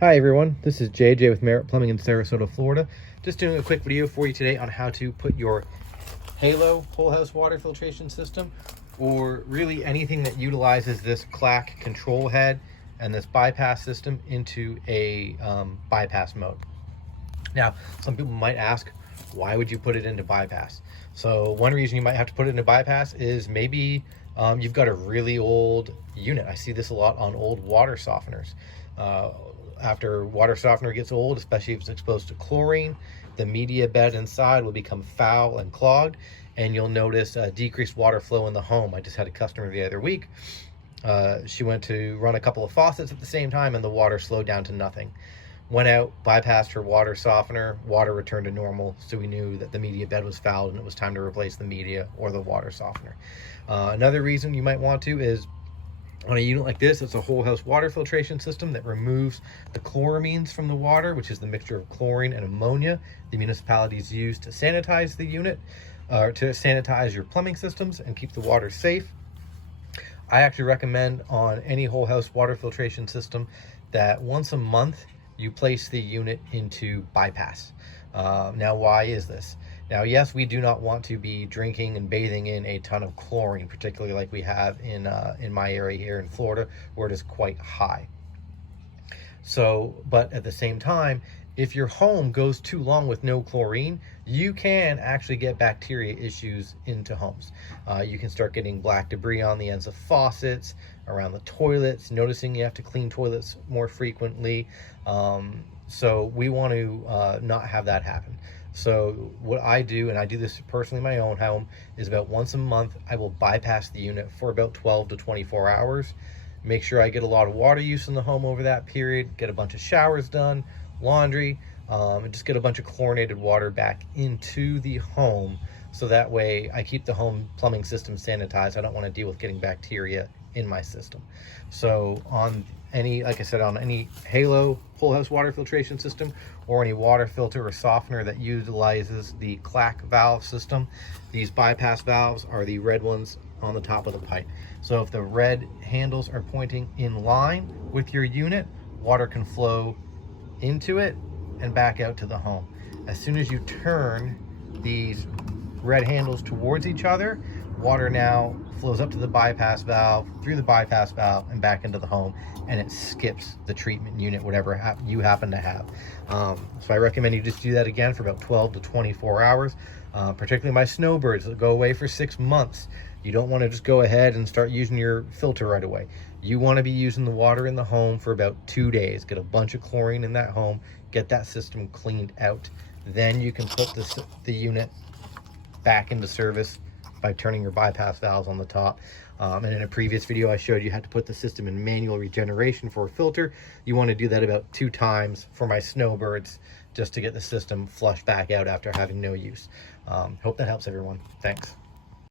Hi everyone, this is JJ with Merit Plumbing in Sarasota, Florida. Just doing a quick video for you today on how to put your Halo whole house water filtration system, or really anything that utilizes this Clack control head and this bypass system, into a bypass mode. Now, some people might ask, why would you put it into bypass? So one reason you might have to put it into bypass is maybe you've got a really old unit. I see this a lot on old water softeners. After water softener gets old, especially if it's exposed to chlorine, the media bed inside will become foul and clogged, and you'll notice decreased water flow in the home. I just had a customer the other week. She went to run a couple of faucets at the same time, and the water slowed down to nothing. Went out, bypassed her water softener, water returned to normal, so we knew that the media bed was fouled and it was time to replace the media or the water softener. Another reason you might want to is, on a unit like this, it's a whole house water filtration system that removes the chloramines from the water, which is the mixture of chlorine and ammonia the municipalities use to sanitize the unit, or to sanitize your plumbing systems and keep the water safe. I actually recommend on any whole house water filtration system that once a month you place the unit into bypass. Now, why is this? Now, yes, we do not want to be drinking and bathing in a ton of chlorine, particularly like we have in my area here in Florida, where it is quite high. So, but at the same time, if your home goes too long with no chlorine, you can actually get bacteria issues into homes. You can start getting black debris on the ends of faucets, around the toilets, noticing you have to clean toilets more frequently. So we want to not have that happen. So what I do, and I do this personally in my own home, is about once a month I will bypass the unit for about 12 to 24 hours. Make sure I get a lot of water use in the home over that period, get a bunch of showers done, laundry, and just get a bunch of chlorinated water back into the home, so that way I keep the home plumbing system sanitized. I don't want to deal with getting bacteria in my system. So on any, like I said, on any Halo whole house water filtration system, or any water filter or softener that utilizes the Clack valve system, these bypass valves are the red ones on the top of the pipe. So if the red handles are pointing in line with your unit, water can flow into it and back out to the home. As soon as you turn these red handles towards each other, water now flows up to the bypass valve, through the bypass valve, and back into the home, and it skips the treatment unit, whatever you happen to have. So I recommend you just do that again for about 12 to 24 hours, particularly my snowbirds that go away for 6 months. You don't want to just go ahead and start using your filter right away. You want to be using the water in the home for about 2 days. Get a bunch of chlorine in that home, get that system cleaned out. Then you can put the unit back into service by turning your bypass valves on the top. And in a previous video I showed you how to put the system in manual regeneration for a filter. You want to do that about 2 times for my snowbirds, just to get the system flushed back out after having no use. Hope that helps everyone. Thanks.